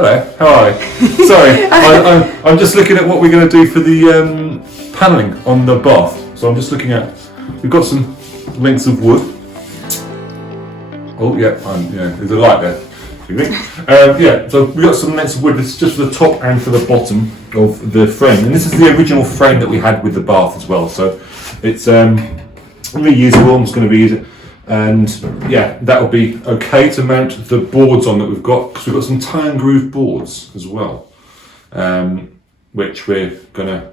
Hello, how are you? Sorry, I'm just looking at what we're going to do for the panelling on the bath. So I'm just looking at, we've got some lengths of wood. Oh yeah, there's a light there. Yeah, so we've got some lengths of wood. This is just for the top and for the bottom of the frame. And this is the original frame that we had with the bath as well. So it's reusable. I'm just going to reuse it. And yeah, that'll be okay to mount the boards on that we've got, because we've got some tie and groove boards as well, which we're going to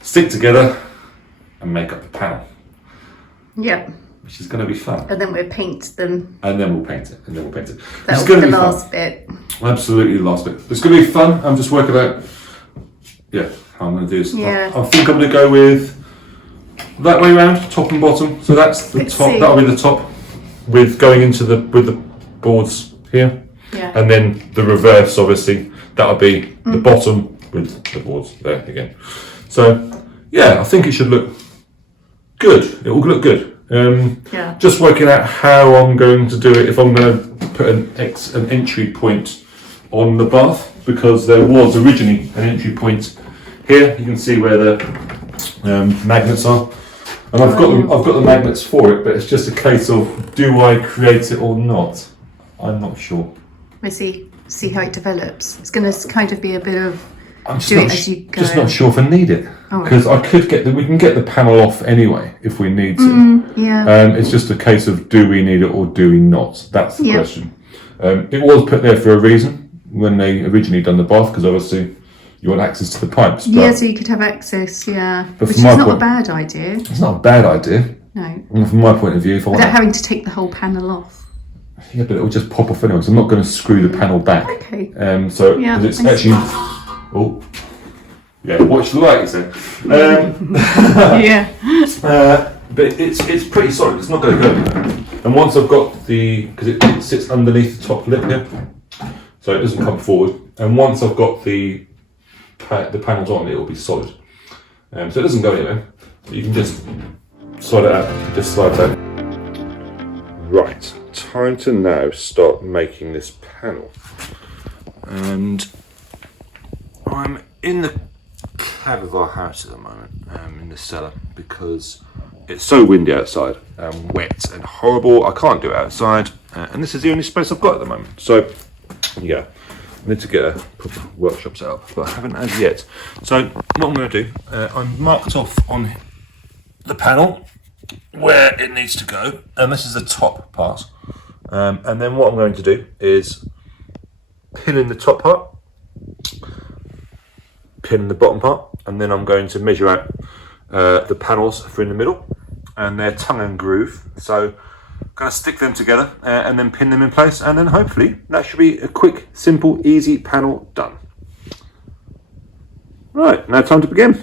stick together and make up the panel. Yeah. Which is going to be fun. And then we'll paint them. And then we'll paint it. That'll be the last bit. Absolutely the last bit. It's going to be fun. I'm just working out, how I'm going to do this. Yeah. I think I'm going to go with that way round, top and bottom. So that's the top. That'll be the top, with going into with the boards here. Yeah. And then the reverse, obviously, that'll be the bottom with the boards there again. So yeah, I think it should look good. It will look good. Just working out how I'm going to do it. If I'm going to put an entry point on the bath, because there was originally an entry point here. You can see where the magnets are. And I've got the magnets for it, but it's just a case of, do I create it or not? I'm not sure. We'll see how it develops. It's going to kind of be a bit of Just not sure if I need it, because we can get the panel off anyway if we need to. It's just a case of, do we need it or do we not? That's the question. It was put there for a reason when they originally done the bath, because obviously you want access to the pipes. But, so you could have access, but which is not a bad idea. It's not a bad idea. No. And from my point of view, without having to take the whole panel off. Yeah, but it will just pop off anyway, so I'm not going to screw the panel back. Okay. Because it's actually... Oh. Yeah, watch the light, you said. But it's pretty solid, it's not going to go anywhere. And once I've got because it sits underneath the top lip here, so it doesn't come forward. And once I've got the panels on, it will be solid. So it doesn't go anywhere. So you can just slide it out, just slide that. Right, time to now start making this panel. And I'm in the cab of our house at the moment, in the cellar, because it's so windy outside and wet and horrible. I can't do it outside, and this is the only space I've got at the moment. So yeah, I need to get a proper workshop set up, but I haven't as yet. So what I'm going to do, I'm marked off on the panel where it needs to go, and this is the top part. And then what I'm going to do is pin in the top part, pin in the bottom part, and then I'm going to measure out the panels for in the middle, and they're tongue and groove. So I'm going to stick them together and then pin them in place, and then hopefully that should be a quick, simple, easy panel done. Right, now time to begin.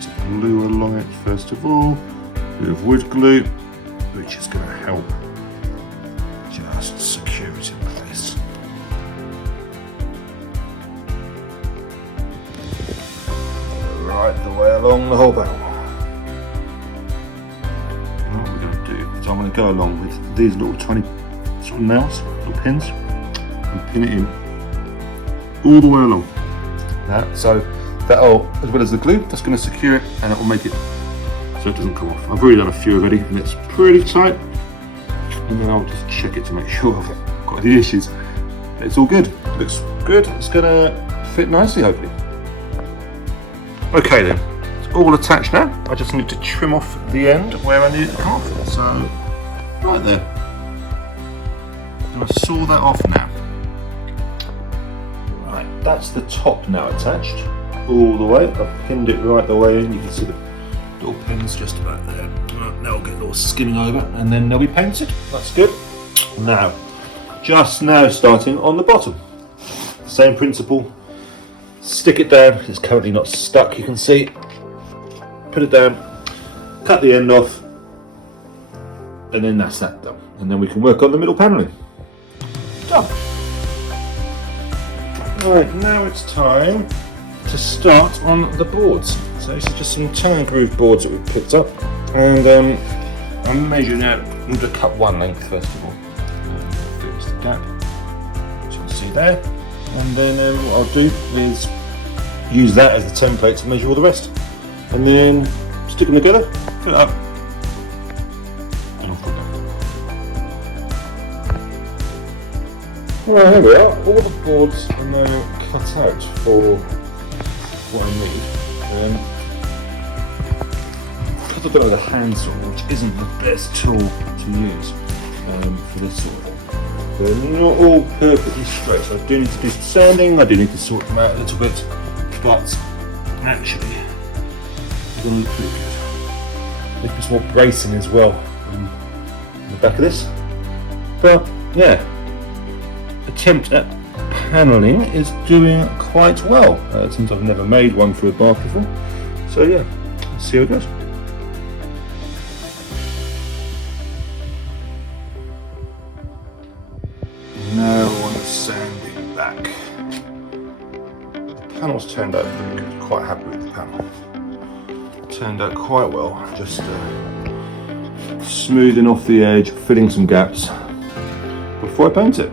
Some glue along it first of all, a bit of wood glue, which is going to help just secure it in place. Right the way along the whole panel. What we're going to do is I'm going to go along with these little tiny sort of nails, little pins, and pin it in all the way along. So that'll, as well as the glue, that's going to secure it, and it will make it so it doesn't come off. I've already done a few already, and it's pretty tight. And then I'll just check it to make sure I've got any issues. It's all good. It looks good. It's going to fit nicely, hopefully. Okay then, it's all attached now. I just need to trim off the end where I need it to come off. So, right there. I'm going to saw that off now. Right, that's the top now attached all the way. I've pinned it right the way in. You can see the little pins just about there. They'll get a little skimming over, and then they'll be painted. That's good. Now, just now starting on the bottom. Same principle. Stick it down. It's currently not stuck, you can see. Put it down, cut the end off, and then that's that done. And then we can work on the middle panelling. Done. Right, now it's time to start on the boards. So this is just some tongue and groove boards that we've picked up, and I'm measuring out. I'm going to cut one length first of all. There's the gap. So there, and then what I'll do is use that as the template to measure all the rest, and then stick them together, fill it up, and off we go. Right, here we are. All the boards are now cut out for what I need. Because I've got a handsaw, which isn't the best tool to use for this sort of thing. They're not all perfectly straight, so I do need to do some sanding, I do need to sort them out a little bit, but actually they're going to look pretty good. There's some more bracing as well in the back of this, but yeah, attempt at panelling is doing quite well, since I've never made one for a bath before, so yeah, let's see how it goes. Now on the sanding back. The panel's turned out pretty good, quite happy with the panel. Turned out quite well, just smoothing off the edge, filling some gaps before I paint it.